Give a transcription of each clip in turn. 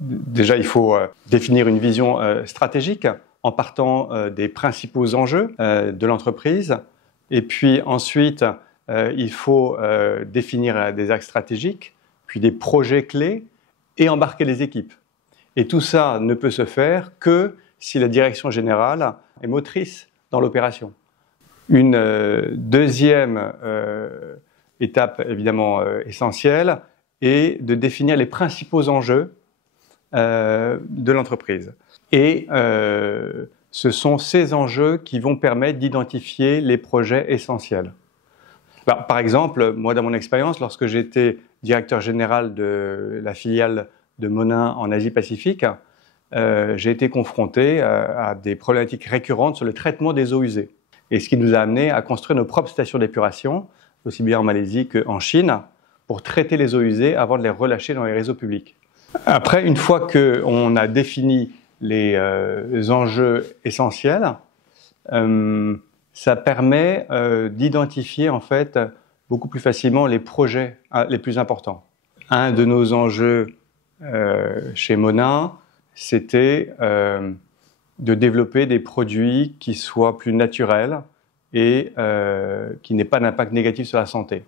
Déjà, il faut définir une vision stratégique en partant des principaux enjeux de l'entreprise. Et puis ensuite, il faut définir des axes stratégiques, puis des projets clés et embarquer les équipes. Et tout ça ne peut se faire que si la direction générale est motrice dans l'opération. Une deuxième étape évidemment essentielle est de définir les principaux enjeux de l'entreprise. Et ce sont ces enjeux qui vont permettre d'identifier les projets essentiels. Par exemple, moi dans mon expérience, lorsque j'étais directeur général de la filiale de Monin en Asie-Pacifique, j'ai été confronté à des problématiques récurrentes sur le traitement des eaux usées. Et ce qui nous a amené à construire nos propres stations d'épuration, aussi bien en Malaisie qu'en Chine, pour traiter les eaux usées avant de les relâcher dans les réseaux publics. Après, une fois qu'on a défini les enjeux essentiels, ça permet d'identifier en fait beaucoup plus facilement les projets les plus importants. Un de nos enjeux chez Monin, c'était de développer des produits qui soient plus naturels et qui n'aient pas d'impact négatif sur la santé.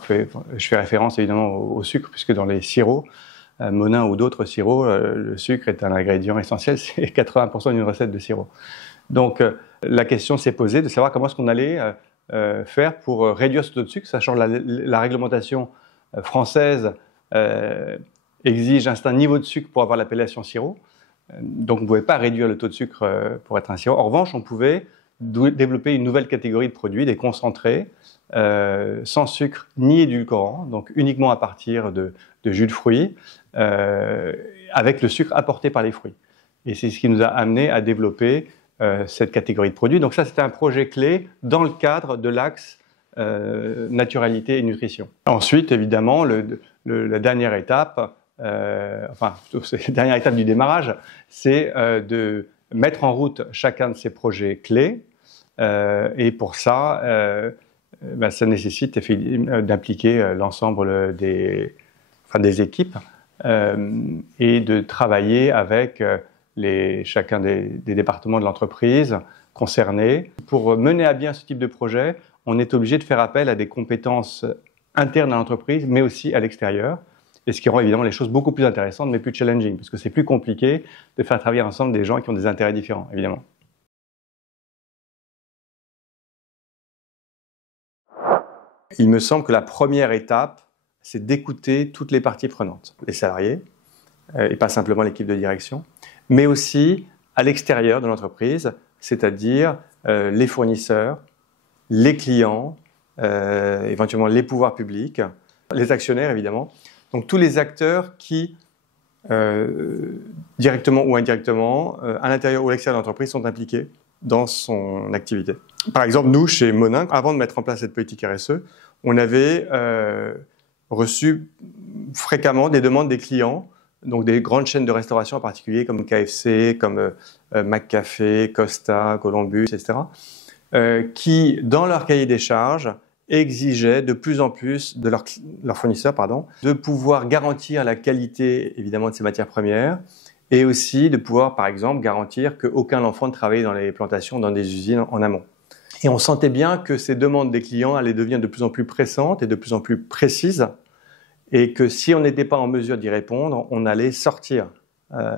Je fais référence évidemment au sucre, puisque dans les sirops, Monin ou d'autres sirops, le sucre est un ingrédient essentiel, c'est 80% d'une recette de sirop. Donc la question s'est posée de savoir comment est-ce qu'on allait faire pour réduire ce taux de sucre, sachant que la réglementation française exige un certain niveau de sucre pour avoir l'appellation sirop. Donc on ne pouvait pas réduire le taux de sucre pour être un sirop. En revanche, on pouvait développer une nouvelle catégorie de produits, des concentrés, sans sucre ni édulcorant, donc uniquement à partir de jus de fruits, avec le sucre apporté par les fruits. Et c'est ce qui nous a amené à développer cette catégorie de produits. Donc ça, c'était un projet clé dans le cadre de l'axe naturalité et nutrition. Ensuite, évidemment, la dernière étape, c'est la dernière étape du démarrage, c'est de mettre en route chacun de ces projets clés. Et pour ça, ça nécessite d'impliquer l'ensemble des équipes et de travailler avec chacun des départements de l'entreprise concernés. Pour mener à bien ce type de projet, on est obligé de faire appel à des compétences internes à l'entreprise, mais aussi à l'extérieur. Et ce qui rend évidemment les choses beaucoup plus intéressantes, mais plus challenging, parce que c'est plus compliqué de faire travailler ensemble des gens qui ont des intérêts différents, évidemment. Il me semble que la première étape, c'est d'écouter toutes les parties prenantes, les salariés, et pas simplement l'équipe de direction, mais aussi à l'extérieur de l'entreprise, c'est-à-dire les fournisseurs, les clients, éventuellement les pouvoirs publics, les actionnaires évidemment. Donc tous les acteurs qui, directement ou indirectement, à l'intérieur ou à l'extérieur de l'entreprise, sont impliqués dans son activité. Par exemple, nous, chez Monin, avant de mettre en place cette politique RSE, on avait reçu fréquemment des demandes des clients, donc des grandes chaînes de restauration en particulier, comme KFC, comme McCafé, Costa, Columbus, etc., qui, dans leur cahier des charges, exigeaient de plus en plus de leurs fournisseurs, de pouvoir garantir la qualité, évidemment, de ces matières premières, et aussi de pouvoir, par exemple, garantir qu'aucun enfant ne travaille dans les plantations, dans des usines en amont. Et on sentait bien que ces demandes des clients allaient devenir de plus en plus pressantes et de plus en plus précises, et que si on n'était pas en mesure d'y répondre, on allait sortir,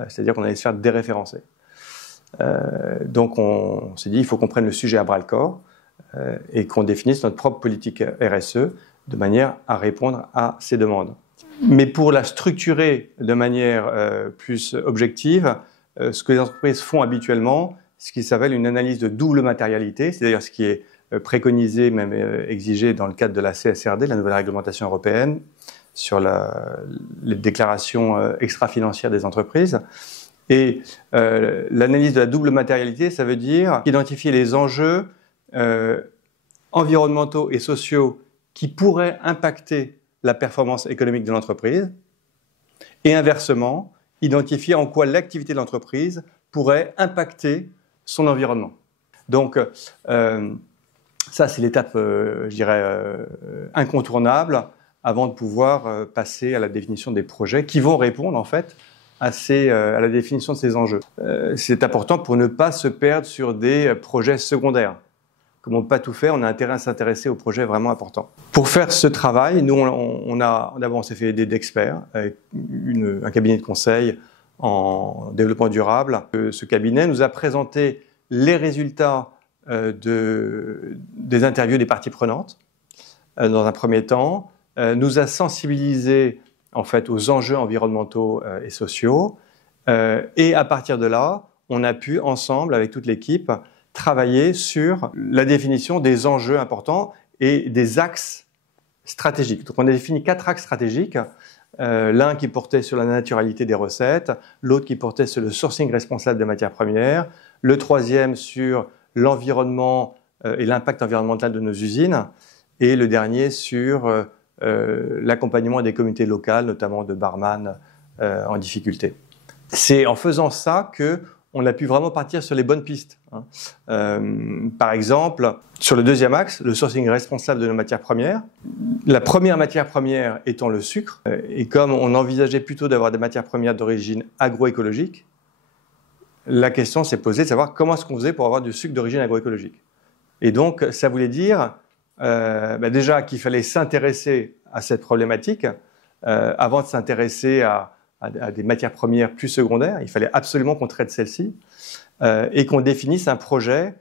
c'est-à-dire qu'on allait se faire déréférencer. Donc on s'est dit, il faut qu'on prenne le sujet à bras-le-corps et qu'on définisse notre propre politique RSE de manière à répondre à ces demandes. Mais pour la structurer de manière plus objective, ce que les entreprises font habituellement, ce qui s'appelle une analyse de double matérialité, c'est d'ailleurs ce qui est préconisé, même exigé dans le cadre de la CSRD, la nouvelle réglementation européenne, sur les déclarations extra-financières des entreprises. Et l'analyse de la double matérialité, ça veut dire identifier les enjeux environnementaux et sociaux qui pourraient impacter la performance économique de l'entreprise, et inversement, identifier en quoi l'activité de l'entreprise pourrait impacter son environnement. Donc, ça, c'est l'étape, je dirais, incontournable avant de pouvoir passer à la définition des projets qui vont répondre, en fait, à la définition de ces enjeux. C'est important pour ne pas se perdre sur des projets secondaires. Comme on ne peut pas tout faire, on a intérêt à s'intéresser aux projets vraiment importants. Pour faire ce travail, nous, on s'est fait aider d'experts, avec un cabinet de conseil en développement durable. Ce cabinet nous a présenté les résultats des interviews des parties prenantes, dans un premier temps, nous a sensibilisés en fait aux enjeux environnementaux et sociaux, et à partir de là, on a pu ensemble, avec toute l'équipe, travailler sur la définition des enjeux importants et des axes stratégiques. Donc on a défini 4 axes stratégiques, l'un qui portait sur la naturalité des recettes, l'autre qui portait sur le sourcing responsable des matières premières, le troisième sur l'environnement et l'impact environnemental de nos usines, et le dernier sur l'accompagnement des communautés locales, notamment de barman en difficulté. C'est en faisant ça qu'on a pu vraiment partir sur les bonnes pistes. Par exemple, sur le deuxième axe, le sourcing responsable de nos matières premières, la première matière première étant le sucre, et comme on envisageait plutôt d'avoir des matières premières d'origine agroécologique, la question s'est posée de savoir comment est-ce qu'on faisait pour avoir du sucre d'origine agroécologique. Et donc, ça voulait dire déjà qu'il fallait s'intéresser à cette problématique avant de s'intéresser à des matières premières plus secondaires. Il fallait absolument qu'on traite celles-ci et qu'on définisse un projet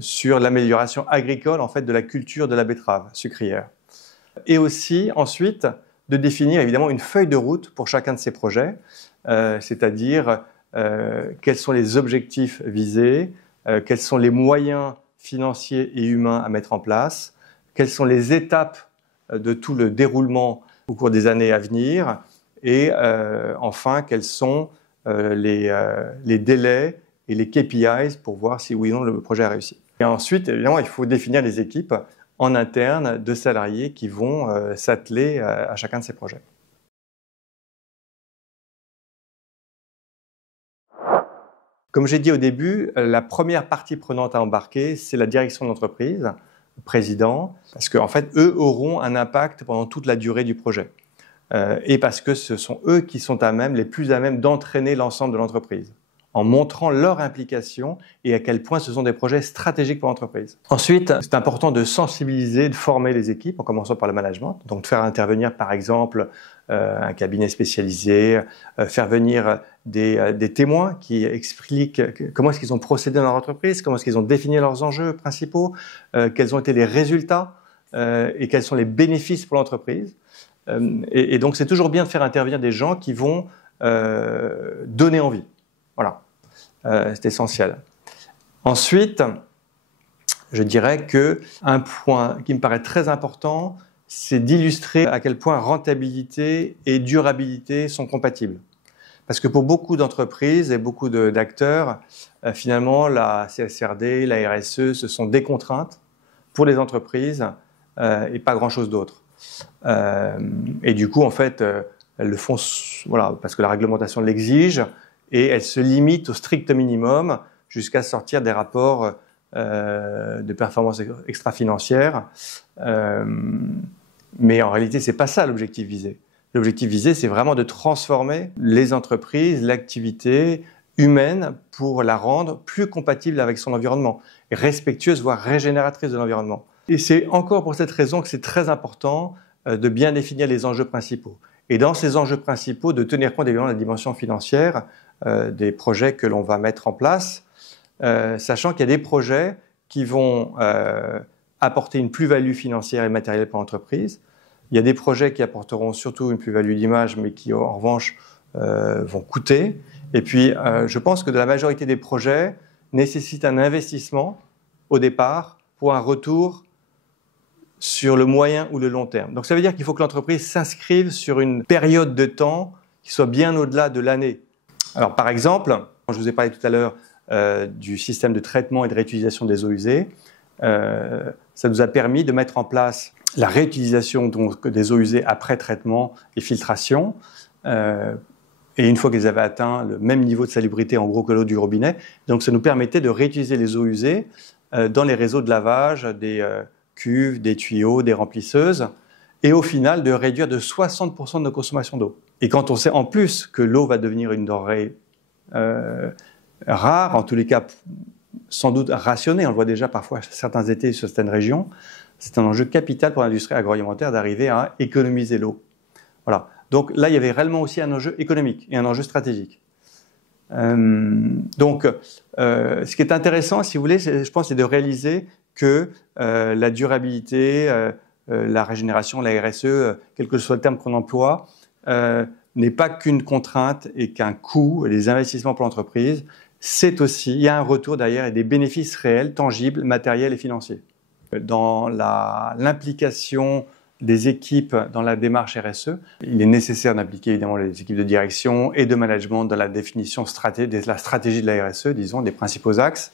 sur l'amélioration agricole en fait, de la culture de la betterave sucrière. Et aussi, ensuite, de définir évidemment une feuille de route pour chacun de ces projets, c'est-à-dire quels sont les objectifs visés, quels sont les moyens financiers et humains à mettre en place, quelles sont les étapes de tout le déroulement au cours des années à venir, et enfin, quels sont les délais et les KPIs pour voir si oui ou non le projet a réussi. Et ensuite, évidemment, il faut définir des équipes en interne de salariés qui vont s'atteler à chacun de ces projets. Comme j'ai dit au début, la première partie prenante à embarquer, c'est la direction de l'entreprise, le président, parce qu'en fait, eux auront un impact pendant toute la durée du projet. Et parce que ce sont eux qui sont les plus à même d'entraîner l'ensemble de l'entreprise, en montrant leur implication et à quel point ce sont des projets stratégiques pour l'entreprise. Ensuite, c'est important de sensibiliser, de former les équipes, en commençant par le management, donc de faire intervenir par exemple un cabinet spécialisé, faire venir des témoins qui expliquent comment est-ce qu'ils ont procédé dans leur entreprise, comment est-ce qu'ils ont défini leurs enjeux principaux, quels ont été les résultats et quels sont les bénéfices pour l'entreprise. Et donc c'est toujours bien de faire intervenir des gens qui vont donner envie. Voilà, c'est essentiel. Ensuite, je dirais qu'un point qui me paraît très important, c'est d'illustrer à quel point rentabilité et durabilité sont compatibles. Parce que pour beaucoup d'entreprises et beaucoup d'acteurs, finalement, la CSRD, la RSE, ce sont des contraintes pour les entreprises et pas grand-chose d'autre. Et du coup, en fait, elles le font parce que la réglementation l'exige et elles se limitent au strict minimum jusqu'à sortir des rapports de performance extra-financière. Mais en réalité, c'est pas ça l'objectif visé. L'objectif visé, c'est vraiment de transformer les entreprises, l'activité humaine pour la rendre plus compatible avec son environnement, et respectueuse, voire régénératrice de l'environnement. Et c'est encore pour cette raison que c'est très important de bien définir les enjeux principaux. Et dans ces enjeux principaux, de tenir compte évidemment de la dimension financière des projets que l'on va mettre en place, sachant qu'il y a des projets qui vont apporter une plus-value financière et matérielle pour l'entreprise. Il y a des projets qui apporteront surtout une plus-value d'image, mais qui en revanche vont coûter. Et puis, je pense que la majorité des projets nécessitent un investissement au départ pour un retour sur le moyen ou le long terme. Donc ça veut dire qu'il faut que l'entreprise s'inscrive sur une période de temps qui soit bien au-delà de l'année. Alors par exemple, je vous ai parlé tout à l'heure du système de traitement et de réutilisation des eaux usées. Ça nous a permis de mettre en place la réutilisation donc, des eaux usées après traitement et filtration. Et une fois qu'elles avaient atteint le même niveau de salubrité en gros que l'eau du robinet, donc ça nous permettait de réutiliser les eaux usées dans les réseaux de lavage, des cuves, des tuyaux, des remplisseuses, et au final de réduire de 60% de nos consommations d'eau. Et quand on sait en plus que l'eau va devenir une denrée rare, en tous les cas sans doute rationnée, on le voit déjà parfois certains étés sur certaines régions, c'est un enjeu capital pour l'industrie agroalimentaire d'arriver à économiser l'eau. Voilà. Donc là, il y avait réellement aussi un enjeu économique et un enjeu stratégique. Ce qui est intéressant, si vous voulez, je pense, c'est de réaliser que la durabilité, la régénération, la RSE, quel que soit le terme qu'on emploie, n'est pas qu'une contrainte et qu'un coût, des investissements pour l'entreprise. C'est aussi, il y a un retour derrière et des bénéfices réels, tangibles, matériels et financiers. Dans l'implication des équipes dans la démarche RSE, il est nécessaire d'impliquer évidemment les équipes de direction et de management dans la définition de la stratégie de la RSE, disons, des principaux axes.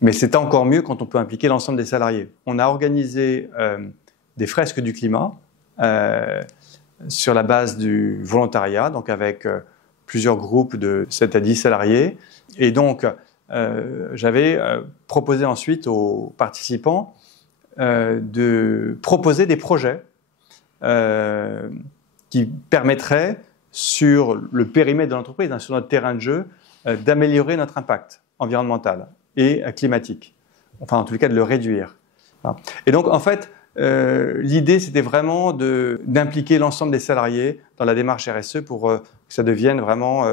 Mais c'est encore mieux quand on peut impliquer l'ensemble des salariés. On a organisé des fresques du climat sur la base du volontariat, donc avec plusieurs groupes de 7 à 10 salariés. Et donc, j'avais proposé ensuite aux participants de proposer des projets qui permettraient, sur le périmètre de l'entreprise, sur notre terrain de jeu, d'améliorer notre impact environnemental et climatique. Enfin, en tout cas, de le réduire. Et donc, en fait, l'idée, c'était vraiment d'impliquer l'ensemble des salariés dans la démarche RSE pour que ça devienne vraiment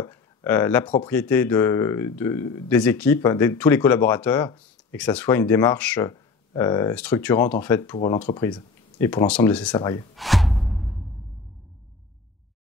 la propriété des équipes, de tous les collaborateurs, et que ça soit une démarche structurante en fait pour l'entreprise et pour l'ensemble de ses salariés.